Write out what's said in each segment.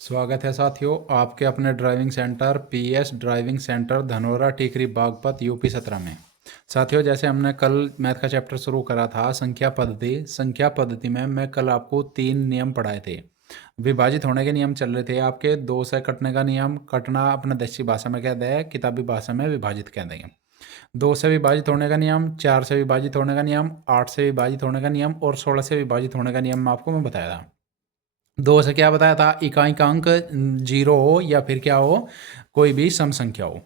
स्वागत है साथियों आपके अपने driving centre PS driving centre Dhanora Tikri Baghpat UP 17 में। साथियों, जैसे हमने कल मैथ का चैप्टर शुरू करा था संख्या पद्धति में मैं कल आपको 3 नियम पढ़ाए थे। विभाजित होने के नियम चल रहे थे आपके। 2 से कटने का नियम, कटना अपने देसी भाषा में कह दें, किताबी भाषा में विभाजित कह देंगे। 2 से विभाजित होने का नियम, 4 से विभाजित होने का नियम, 8 से विभाजित होने का नियम और 16 से विभाजित होने का नियम आपको मैं बताया था। 2 से क्या बताया था? इकाई का अंक 0 हो या फिर क्या हो, कोई भी सम संख्या हो।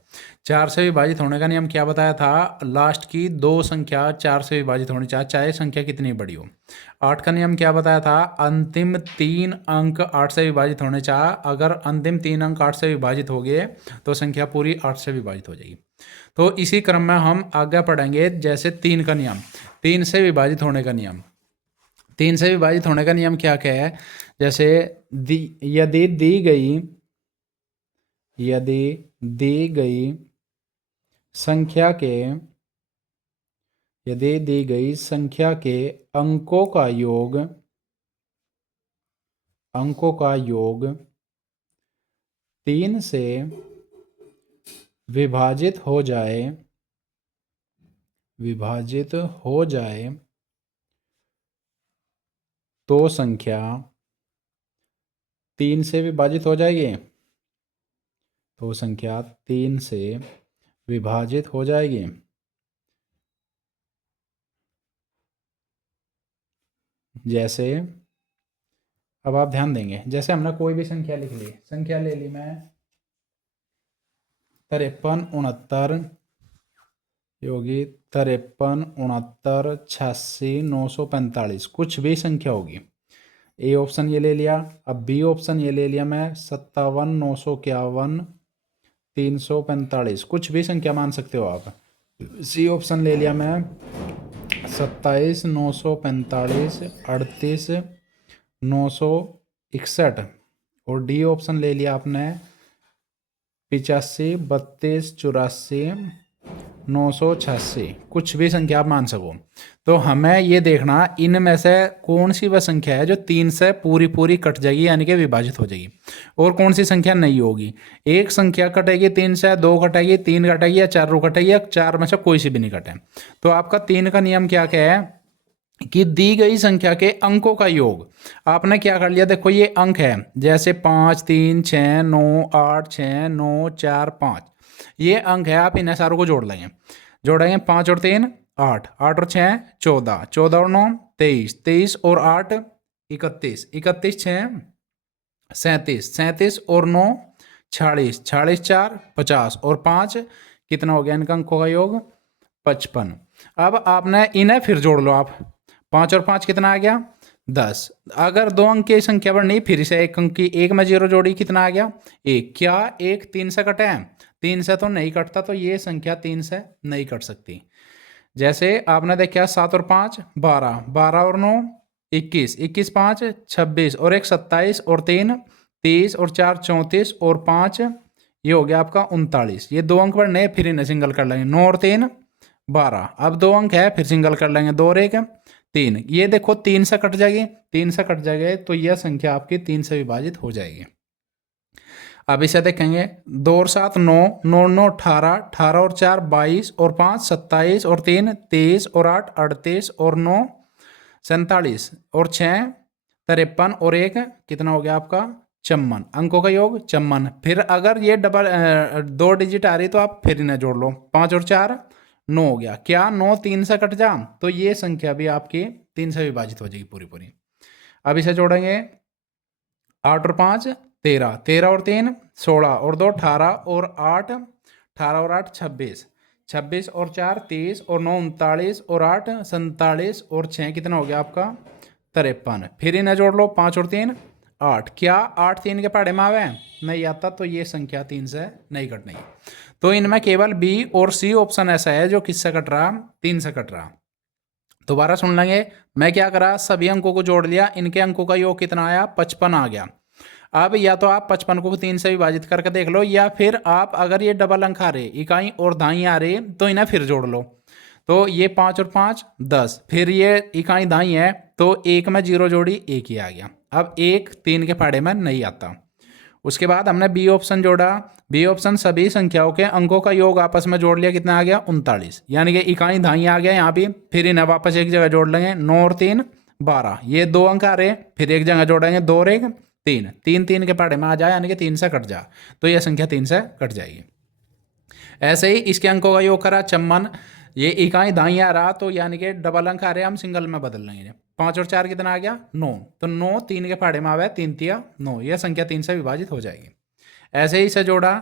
4 से विभाजित होने का नियम क्या बताया था? लास्ट की 2 संख्या 4 से विभाजित होनी चाहिए, चाहे संख्या कितनी बड़ी हो। 8 का नियम क्या बताया था? अंतिम 3 अंक 8 से विभाजित होने चाहिए। अगर अंतिम 3 अंक 8 से विभाजित हो गए तो संख्या पूरी 8 से विभाजित हो जाएगी। तो इसी क्रम में हम आगे पढ़ेंगे। जैसे 3 का नियम, 3 से विभाजित होने का नियम। 3 से विभाजित होने का नियम क्या क्या है? जैसे यदि दी गई संख्या के अंकों का योग 3 से विभाजित हो जाए तो संख्या 3 से विभाजित हो जाएगी। तो संख्या 3 से विभाजित हो जाएगी। जैसे अब आप ध्यान देंगे, जैसे हमने कोई भी संख्या लिख ली, संख्या ले ली मैं 53 69 योगी 53 69 86 945, कुछ भी संख्या होगी। ए ऑप्शन ये ले लिया। अब बी ऑप्शन ये ले लिया मैं 57 951 345, कुछ भी संख्या मान सकते हो आप। सी ऑप्शन ले लिया मैं 27 945 38 961 और डी ऑप्शन ले लिया आपने 85 32 84 986, कुछ भी संख्या आप मान सको। तो हमें ये देखना इनमें से कौन सी वह संख्या है जो 3 से पूरी कट जाएगी, यानी कि विभाजित हो जाएगी, और कौन सी संख्या नहीं होगी। एक संख्या कटेगी 3 से, 2 कटेगी, 3 कटेगी या 4 कटेगी, या 4 में से कोई सी भी नहीं कटे। तो आपका 3 का नियम क्या क्या है कि दी गई संख्या के अंकों का योग। आपने क्या कर लिया, देखो ये अंक है, जैसे 5 3 6 9 8 6 9 4 5, ये अंक है। आप इन सारों को जोड़ेंगे 5 और 3 8, 8 और 6 14, 14 और 9 23, 23 और 8 31, 31 6 37, 37 और 9 46, 46 4 50 और 5 कितना हो गया इनका अंकों का योग? 55। अब आपने इन्हें फिर जोड़ लो आप, 5 और 5 कितना आ गया? 10। अगर 2 अंक की संख्या बढ़नी, फिर से 1 अंक की, 1 में 0 जोड़ी, कितना आ गया? 1। क्या 1 3 से कटे हैं? 3 से तो नहीं कटता, तो ये संख्या 3 से नहीं कट सकती। जैसे आपने देखा 7 और 5 12, 12 और 9 21, 21 5 26 और 1 27 और 3 30 और 4 34 और 5 ये हो गया आपका 39। ये 2 अंक बढ़ने, फिर इन्हें सिंगल कर लेंगे, 9 और 3 12। अब 2 अंक है, फिर सिंगल कर लेंगे, 2 और 1 3। ये देखो 3 से कट जाएगी, 3 से कट जाएगी, तो यह संख्या आपकी 3 से विभाजित हो जाएगी। अब इसे देखेंगे 2 और 7 9, 9 9 18, 18 और 4 22 और 5 27 और 3 23 और 8 38 और 9 47 और 6 53 और 1 कितना हो गया आपका? 54। अंकों का योग 54। फिर अगर ये डबल 2 डिजिट आ रही तो आप फिर इन्हें जोड़ लो, 5 और 4 9 हो गया। क्या 9 3 से कट जा, तो ये संख्या भी आपकी 3 से विभाजित हो जाएगी पूरी। अब इसे जोड़ेंगे 8 और 5 13, 13 और 3 16 और 2 18 और 8 18 और 8 26, 26 और 4 30 और 9 39 और 8 47 और 6 कितना हो गया आपका? 53। फिर इन्हें जोड़ लो, 5 और 3 8। क्या 8 3 के पहाड़े में आवे? नहीं आता, तो ये संख्या 3 से नहीं कटनी। तो इनमें केवल बी और सी ऑप्शन ऐसा है जो किससे कट रहा? 3 से कट रहा। दोबारा सुन लेंगे। मैं क्या करा, सभी अंकों को जोड़ लिया, इनके अंकों का योग कितना आया? 55 आ गया। अब या तो आप 55 को 3 से विभाजित करके देख लो, या फिर आप अगर ये डबल अंक आ रहे, इकाई और दाई आ रही, तो इन्हें फिर जोड़ लो। तो ये 5 और 5 10, फिर ये इकाई दाई है, तो 1 में 0 जोड़ी 1 ही आ गया। अब 1 3 के पहाड़े में नहीं आता, उसके बाद हमने बी ऑप्शन जोड़ा। बी ऑप्शन सभी संख्याओं के अंकों का योग आपस में जोड़ लिया, कितना आ गया 39, यानी कि इकाई धाई आ गया यहाँ भी। फिर इन्हें वापस एक जगह जोड़ लेंगे, 9 और 3 12, ये 2 अंक आ रहे हैं, फिर एक जगह जोड़ेंगे, 2 और 1 3, 3 3 के पहाड़े में आ जाए, यानी कि 3 से कट जा, तो यह संख्या 3 से कट जाएगी। ऐसे ही इसके अंकों का योग करा 54, ये इकाई दाई आ रहा, तो यानी कि डबल अंक आ रहे, हम सिंगल में बदल लेंगे। 5 और 4 कितना आ गया 9, तो 9 3 के पहाड़े में आवे, 3 तिया 9, यह संख्या 3 से विभाजित हो जाएगी। ऐसे ही इसे जोड़ा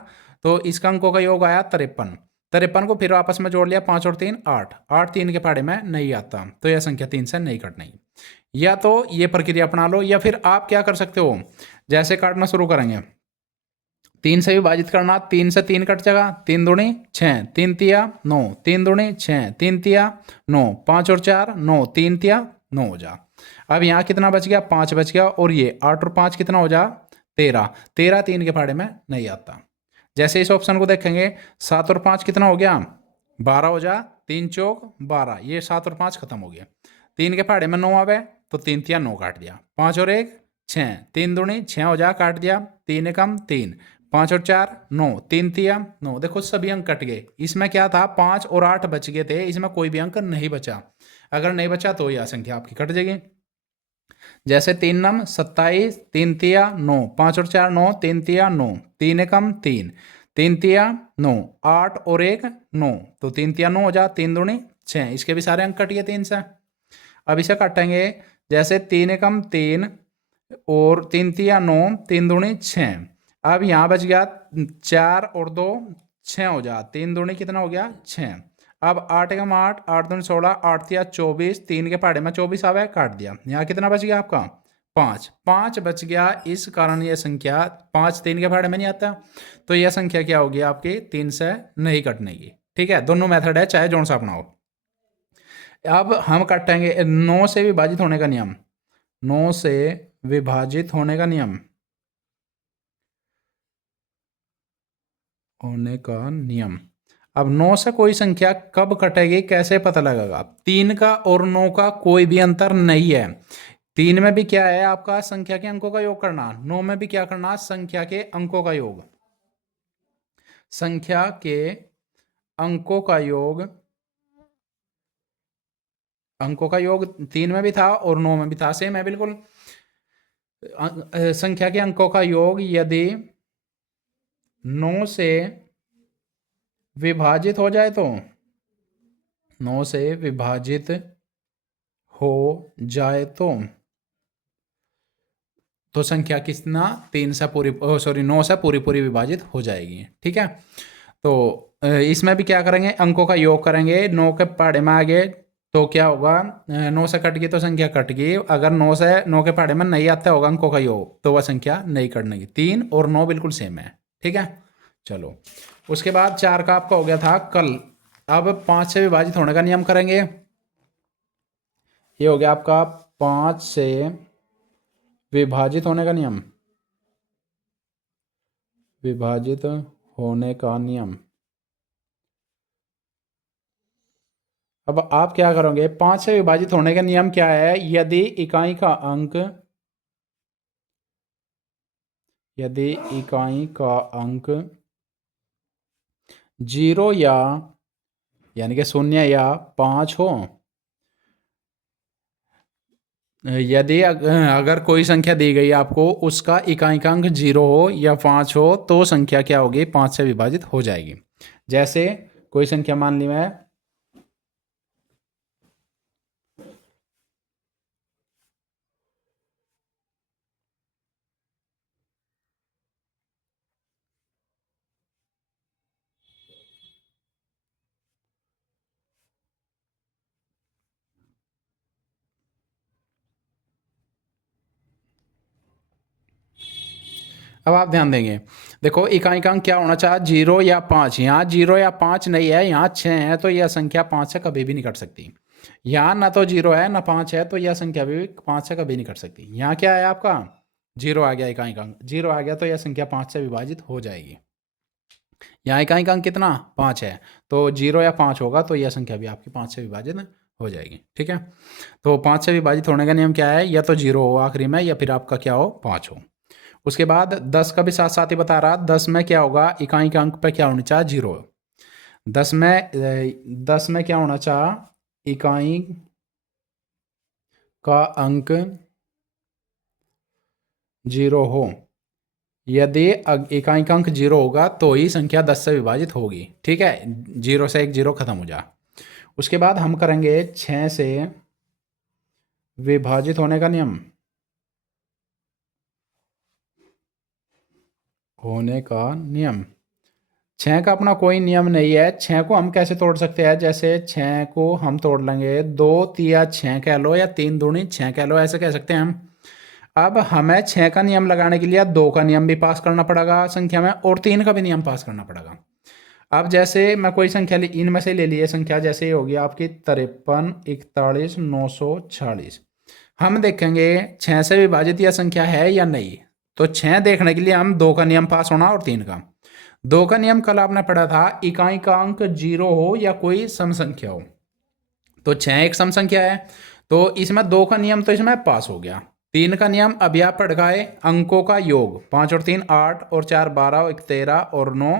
तो इसका अंकों का योग आया 53, 53 को फिर आपस में जोड़ लिया, 5 और 3 8, 8 3 के पहाड़े में नहीं आता, तो यह संख्या 3 से नहीं कटनी। या तो ये प्रक्रिया अपना लो, या फिर आप क्या कर सकते हो, जैसे काटना शुरू करेंगे 3 से विभाजित करना, 3 से 3 कट जाएगा, 3 दूनी 6, 3 तिया 9, 3 दूनी 6, 3 तिया 9, 5 और 4 9, 3 तिया 9 हो जा। अब यहाँ कितना बच गया 5 बच गया, और ये 8 और 5 कितना हो जा 13, 13 3 के पहाड़े में नहीं आता। जैसे इस ऑप्शन को देखेंगे 7 और 5 कितना हो गया 12 हो जा, 3 चौक 12, ये 7 और 5 खत्म हो गया, 3 के पहाड़े में 9 आवे, तो 3 तिया 9 काट दिया, 5 और 1 6, 3 दूनी 6 हो जा, काट दिया, 3 एकम 3, 5 और 4 9, 3 तिया 9, देखो सभी अंक कट गए। इसमें क्या था 5 और 8 बच गए थे, इसमें कोई भी अंक नहीं बचा, अगर नहीं बचा तो यह संख्या आपकी कट जाएगी। जैसे 3 नम 27, 3 तिया 9, 5 और 4 9, 3 तिया 9, 3 एकम 3, 3 तिया 9, 8 और 1 9, तो 3 तिया 9 हो जा, 3 दूनी 6, इसके भी सारे अंक कट गए 3 से। अब इसे काटेंगे, जैसे 3 एकम 3 और 3 तिया 9, 3 दूनी 6, अब यहाँ बच गया 4 और 2 6 हो जा, 3 दूनी कितना हो गया 6, अब 8 एकम 8, 8 दूनी 16, 8 तिया 24, 3 के पहाड़े में 24 आवे, काट दिया, यहाँ कितना बच गया आपका 5, 5 बच गया। इस कारण यह संख्या 5 3 के पहाड़े में नहीं आता, तो यह संख्या क्या होगी आपकी 3 से नहीं कटने की। ठीक है, दोनों मेथड है, चाहे जोन सा अपनाओ। अब हम काटेंगे 9 से विभाजित होने का नियम, 9 से विभाजित होने का नियम, होने का नियम। अब 9 से कोई संख्या कब कटेगी कैसे पता लगेगा, 3 का और 9 का कोई भी अंतर नहीं है। 3 में भी क्या है आपका संख्या के अंकों का योग करना, 9 में भी क्या करना संख्या के अंकों का योग, संख्या के अंकों का योग, अंकों का योग 3 में भी था और 9 में भी था, सेम है बिल्कुल। संख्या के अंकों का योग यदि 9 से विभाजित हो जाए, तो 9 से विभाजित हो जाए तो संख्या कितना 3 से पूरी 9 से पूरी पूरी विभाजित हो जाएगी। ठीक है, तो इसमें भी क्या करेंगे अंकों का योग करेंगे, 9 के पहाड़े में आ गए तो क्या होगा 9 से कट गई तो संख्या कट गई, अगर 9 से 9 के पहाड़े में नहीं आता होगा अंकों का योग तो वह संख्या नहीं कटने की। 3 और 9 बिल्कुल सेम है। ठीक है, चलो उसके बाद 4 का आपका हो गया था कल। अब 5 से विभाजित होने का नियम करेंगे, ये हो गया आपका 5 से विभाजित होने का नियम, विभाजित होने का नियम। अब आप क्या करोगे 5 से विभाजित होने का नियम क्या है, यदि इकाई का अंक, यदि इकाई का अंक 0 या यानी कि 0 या 5 हो, यदि अगर कोई संख्या दी गई आपको उसका इकाई का अंक 0 हो या 5 हो तो संख्या क्या होगी 5 से विभाजित हो जाएगी। जैसे कोई संख्या मान ली मैं अब आप ध्यान देंगे, देखो इकाई का अंक क्या होना चाहिए 0 या 5, यहाँ 0 या 5 नहीं है, यहाँ 6 है, तो यह संख्या 5 से कभी भी नहीं कट सकती। यहाँ ना तो 0 है ना 5 है, तो यह संख्या भी 5 से कभी नहीं कट सकती। यहाँ क्या है आपका 0 आ गया, इकाई का अंक 0 आ गया तो यह संख्या 5 से विभाजित हो जाएगी। यहाँ इकाई का अंक कितना 5 है, तो 0 या 5 होगा तो यह संख्या भी आपकी 5 से विभाजित हो जाएगी। ठीक है, तो 5 से विभाजित होने का नियम क्या है, या तो 0 हो आखिरी में या फिर आपका क्या हो 5 हो। उसके बाद 10 का भी साथ साथ ही बता रहा, 10 में क्या होगा, इकाई के अंक पे क्या होना चाहिए, 0। 10 में क्या होना चाहिए, इकाई का अंक 0 हो। यदि इकाई का अंक 0 होगा तो ही संख्या 10 से विभाजित होगी। ठीक है, 0 से एक 0 खत्म हो जा। उसके बाद हम करेंगे 6 से विभाजित होने का नियम, होने का नियम। 6 का अपना कोई नियम नहीं है। 6 को हम कैसे तोड़ सकते हैं, जैसे 6 को हम तोड़ लेंगे, 2 तिया 6 कह लो या 3 दूनी 6 कह लो, ऐसे कह सकते हैं हम। अब हमें 6 का नियम लगाने के लिए 2 का नियम भी पास करना पड़ेगा संख्या में, और 3 का भी नियम पास करना पड़ेगा। अब जैसे मैं कोई संख्या इनमें से ले लिए संख्या, जैसे ये होगी आपकी 53, 41, 946। हम देखेंगे 6 से विभाजित यह संख्या है या नहीं। तो 6 देखने के लिए हम 2 का नियम पास होना और 3 का। 2 का नियम कल आपने पढ़ा था, इकाई का अंक 0 हो या कोई सम संख्या हो। तो 6 एक सम संख्या है, तो इसमें 2 का नियम तो इसमें पास हो गया। 3 का नियम अभी आप पढ़ गए, अंकों का योग, 5 और 3 8 और 4 12 और 1 13 और 9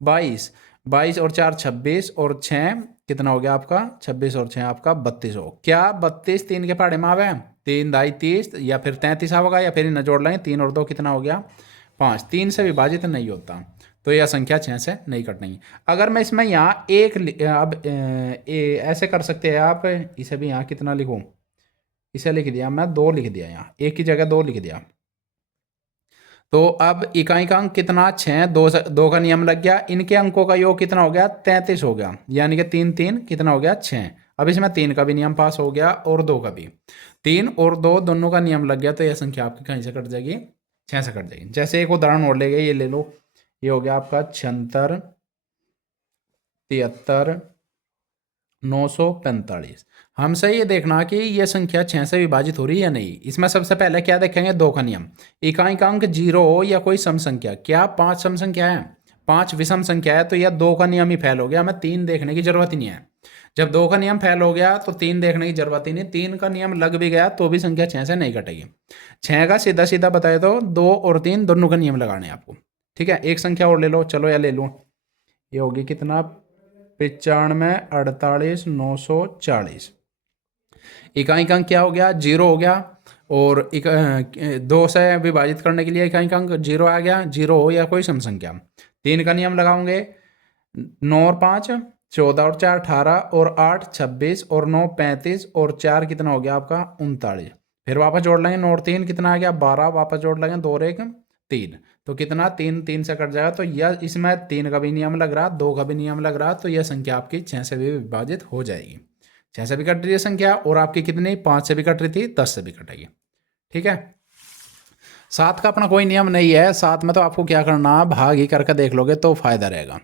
22, 22 और 4 26 और 6 कितना हो गया आपका, 26 और 6 आपका 32 हो। क्या 32 3 के पहाड़े में आवे, 3 दाई 30 या फिर 33 आवेगा, या फिर इन्हें जोड़ लेंगे, 3 और 2 कितना हो गया 5। 3 से विभाजित नहीं होता, तो यह संख्या 6 से नहीं कटनी। अगर मैं इसमें यहाँ एक अब ऐसे कर सकते हैं आप, इसे भी यहाँ कितना लिखूँ, इसे लिख दिया मैं 2 लिख दिया, यहाँ एक की जगह 2 लिख दिया। तो अब इकाई का अंक कितना 6, 2 का नियम लग गया, इनके अंकों का योग कितना हो गया 33 हो गया, यानी कि 3 3 कितना हो गया 6। अब इसमें 3 का भी नियम पास हो गया और 2 का भी, 3 और 2 दोनों का नियम लग गया, तो यह संख्या आपकी कहीं से कट जाएगी, 6 से कट जाएगी। जैसे एक उदाहरण और ले गए, ये ले लो, ये हो गया आपका 76, 73, 945। हमसे ये देखना कि ये संख्या 6 से विभाजित हो रही है या नहीं। इसमें सबसे पहले क्या देखेंगे, 2 का नियम, इकाई का अंक 0 हो या कोई सम संख्या। क्या 5 सम संख्या है, 5 विषम संख्या है, तो यह 2 का नियम ही फेल हो गया, हमें 3 देखने की जरूरत ही नहीं है। जब 2 का नियम फेल हो गया तो 3 देखने की जरूरत ही नहीं, 3 का नियम लग भी गया तो भी संख्या 6 से नहीं कटेगी। 6 का सीधा सीधा बताए तो 2 और 3 दोनों का नियम लगाने हैं आपको। ठीक है, एक संख्या और ले लो, चलो या ले लो, ये होगी कितना 95, 48, 940। इकाई का अंक क्या हो गया 0 हो गया, और 2 से विभाजित करने के लिए इकाई का अंक 0 आ गया, 0 हो या कोई सम संख्या। 3 का नियम लगाओगे, 9 और 5 14 और 4 18 और 8 26 और 9 35 और 4 कितना हो गया आपका 39। फिर वापस जोड़ लेंगे, 9 और 3 कितना आ गया 12, वापस जोड़ लेंगे 2 और 1 3, तो कितना 3 3 से कट जाएगा। तो यह इसमें 3 का भी नियम लग रहा, 2 का भी नियम लग रहा, तो यह संख्या आपकी 6 से भी विभाजित हो जाएगी। 6 से भी कट रही है संख्या, और आपकी कितनी 5 से भी कट रही थी, 10 से भी कटेगी। ठीक है, 7 का अपना कोई नियम नहीं है। 7 में तो आपको क्या करना, भाग ही करके देख लोगे तो फायदा रहेगा,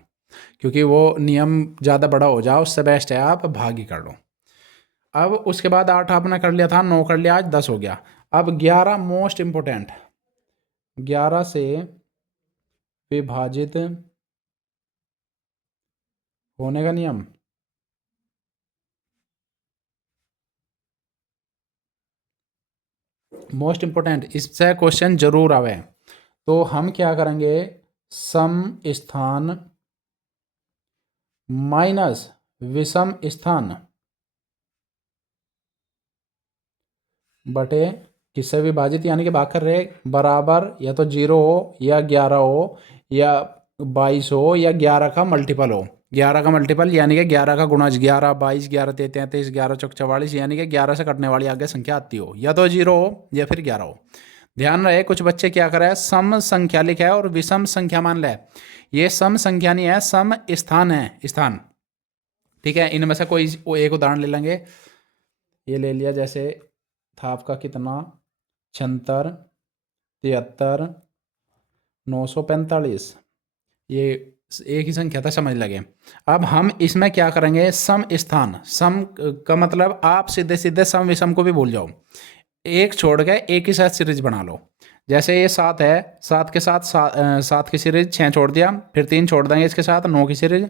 क्योंकि वो नियम ज़्यादा बड़ा हो जाओ, उससे बेस्ट है आप भाग ही कर लो। अब उसके बाद 8 आपने कर लिया था, 9 कर लिया, आज 10 हो गया। अब 11 मोस्ट इंपोर्टेंट, 11 से विभाजित होने का नियम। मोस्ट इंपोर्टेंट, इससे क्वेश्चन जरूर आवे। तो हम क्या करेंगे, सम स्थान माइनस विषम स्थान बटे किससे विभाजित, यानी कि भाग कर रहे बराबर, या तो 0 हो या 11 हो या 22 हो या 11 का मल्टीपल हो। 11 का मल्टीपल यानी कि 11 का गुणज, 11 22 11 33 11 चौक 44, यानी कि 11 से कटने वाली आगे संख्या आती हो, या तो 0 हो या फिर 11 हो। ध्यान रहे, कुछ बच्चे क्या करे, सम संख्या लिखा है और विषम संख्या मान ले। ये सम संख्या नहीं है, सम स्थान है, स्थान। ठीक है, इनमें से कोई एक उदाहरण ले लेंगे। ये ले लिया, जैसे था आपका कितना 76, 73, 945, ये एक ही संख्या था, समझ लगे। अब हम इसमें क्या करेंगे, सम स्थान, सम का मतलब आप सीधे सीधे सम विषम को भी भूल जाओ, एक छोड़ के एक ही साथ सीरीज बना लो। जैसे ये 7 है, 7 के साथ 7 की सीरीज 6 छोड़ दिया, फिर 3 छोड़ देंगे इसके साथ 9 की सीरीज,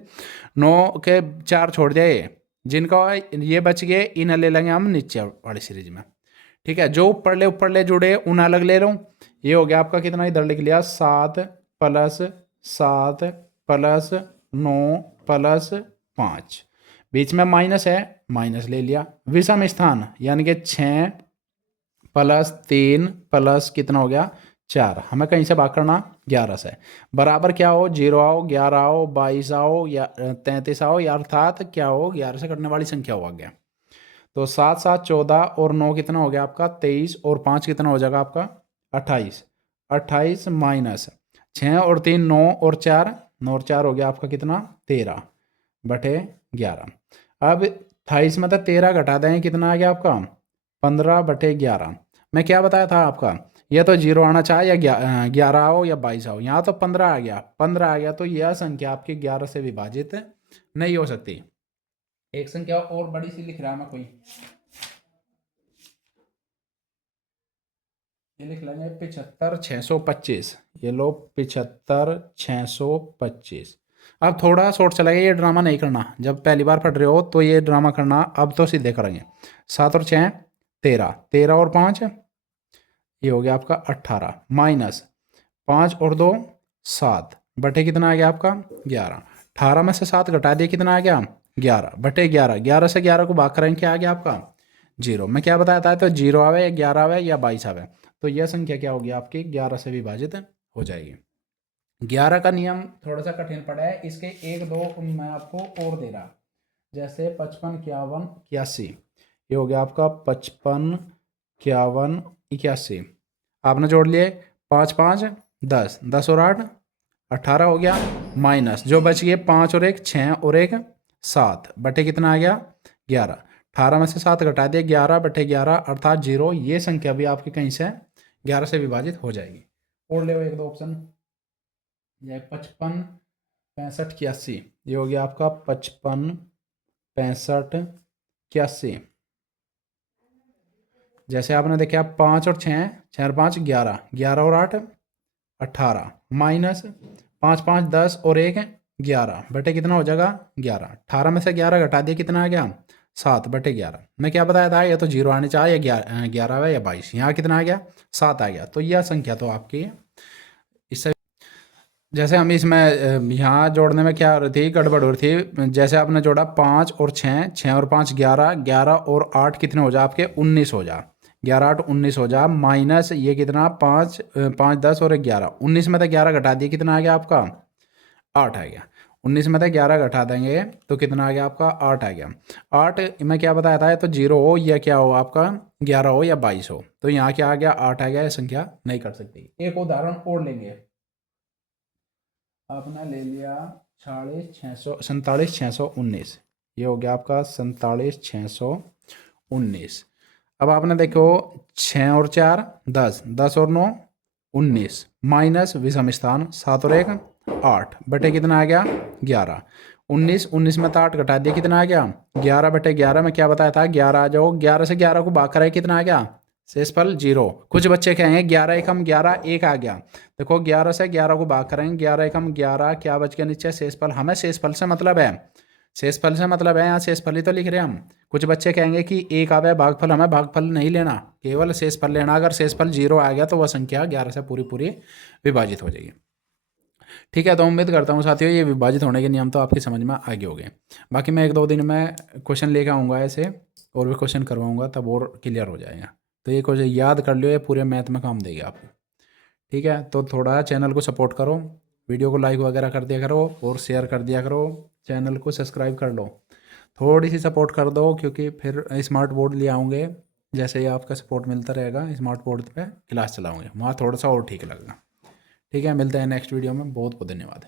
9 के 4 छोड़ दिया, ये जिनका ये बच गए इन्हें ले लेंगे हम नीचे वाली सीरीज में। ठीक है, जो ऊपर ले जुड़े उन्हें अलग ले लो, ये हो गया आपका कितना, इधर लिख लिया 7 + 7 + 9 + 5, बीच में माइनस है, माइनस ले लिया। विषम स्थान यानी कि 6 + 3 + कितना हो गया 4, हमें कहीं से भाग करना 11 से, बराबर क्या हो 0 आओ, 11 आओ, 22 आओ या 33 आओ, या अर्थात क्या हो 11 से कटने वाली संख्या हो गया। तो 7 7 14 और 9 कितना हो गया आपका 23 और 5 कितना हो जाएगा आपका 28, 28 माइनस 6 और 3 9 और 4, 9 और 4 हो गया आपका कितना 13 बटे 11। अब 28 में तो 13 घटा दें, कितना आ गया आपका 15 बटे 11। मैं क्या बताया था आपका, या तो 0 आना चाहिए या 11 आओ या 22 आओ, यहाँ तो 15 आ गया, 15 आ गया तो यह संख्या आपकी 11 से विभाजित नहीं हो सकती। एक संख्या और बड़ी सी लिख रहा मैं कोई, ये लिख लेंगे 75 625, ये लो 75 625। अब थोड़ा शॉर्ट चला गया, ये ड्रामा नहीं करना, जब पहली बार पढ़ रहे हो तो ये ड्रामा करना, अब तो सीधे करेंगे। 7 और 6 13, 13 और 5 ये हो गया आपका 18 माइनस 5 और 2 7 बटे कितना आ गया आपका 11। 18 में से 7 घटा दिए, कितना आ गया 11 बटे 11। 11 से 11 को भाग करेंगे, क्या आ गया आपका 0। मैं क्या बताया था, तो 0 आवे या 11 आवे या 22 आवे, तो यह संख्या क्या होगी आपकी 11 से विभाजित हो जाएगी। 11 का नियम थोड़ा सा कठिन पड़ा है, इसके 1 2 मैं आपको और दे रहा, जैसे 55 51 81, ये हो गया आपका 55 51 81, आपने जोड़ लिए 5 5 10, 10 और 8 18 हो गया, माइनस जो बच गए 5 और 1 6 और 1 7 बटे कितना आ गया 11। 18 में से 7 घटा दिए, 11 बटे 11 अर्थात 0। ये संख्या भी आपकी कहीं से 11 से विभाजित हो जाएगी। और ले 1 2 ऑप्शन, ये 55 65 81, ये हो गया आपका 55 65 81। जैसे आपने देखा 5 और 6 6 और 5 11, 11 और 8 18 माइनस 5 5 10 और 1 11 बटे कितना हो जाएगा 11। 18 में से 11 घटा दिया, कितना आ गया 7 बटे 11। मैं क्या बताया था, या तो 0 आने चाहिए या 11 या 22, यहाँ कितना आ गया 7 आ गया। तो यह संख्या तो आपकी इससे, जैसे हम इसमें यहाँ जोड़ने में क्या हो रही थी, गड़बड़ हो रही थी। जैसे आपने जोड़ा 5 और 6 6 और 5 11, 11 और 8 कितने हो जा आपके 19 हो जा, 11 8 19 हो जा, माइनस ये कितना 5 5 10 और 11, 19 में तो 11 घटा दिए, कितना आ गया आपका 8 आ गया। 19 में तो 11 घटा देंगे तो कितना आ गया आपका 8 आ गया। 8 मैं क्या बताया था, तो 0 हो या क्या हो आपका 11 हो या 22 हो, तो यहाँ क्या आ गया 8 आ गया। ये संख्या नहीं कर सकती। एक उदाहरण और लेंगे, आपने ले लिया 47 619, ये हो गया आपका 47 619। अब आपने देखो 6 और 4 10, 10 और 9 19, माइनस विषम स्थान 7 और 1 8 बटे कितना आ गया 11। 19 19 में तो 8 घटा दिया, कितना आ गया 11 बटे 11। में क्या बताया था 11 आ जाओ, 11 से 11 को भाग कराए, कितना आ गया शेषफल 0। कुछ बच्चे कहेंगे 11 एकम 11 1 आ गया, देखो 11 से 11 को भाग करेंगे, 11 एकम 11 क्या बच गया नीचे शेषफल। हमें शेषफल से मतलब है, शेषफल से मतलब है, यहाँ शेषफल ही तो लिख रहे हैं हम। कुछ बच्चे कहेंगे कि 1 आवे भागफल, हमें भागफल नहीं लेना, केवल शेषफल लेना। अगर शेषफल 0 आ गया तो वह संख्या 11 से पूरी पूरी विभाजित हो जाएगी। ठीक है, तो उम्मीद करता हूँ साथियों ये विभाजित होने के नियम तो आपकी समझ में आ गए होंगे। बाकी मैं 1 2 दिन में क्वेश्चन लेकर आऊँगा ऐसे, और भी क्वेश्चन करवाऊँगा, तब और क्लियर हो जाएगा। तो ये क्वेश्चन याद कर लियो, ये पूरे मैथ में काम देगा आपको। ठीक है, तो थोड़ा चैनल को सपोर्ट करो, वीडियो को लाइक वगैरह कर दिया करो और शेयर कर दिया करो, चैनल को सब्सक्राइब कर लो, थोड़ी सी सपोर्ट कर दो, क्योंकि फिर स्मार्ट बोर्ड ले आऊँगे। जैसे ही आपका सपोर्ट मिलता रहेगा, स्मार्ट बोर्ड पे क्लास चलाऊँगे, वहाँ थोड़ा सा और ठीक लगेगा। ठीक है, मिलते हैं नेक्स्ट वीडियो में। बहुत बहुत धन्यवाद।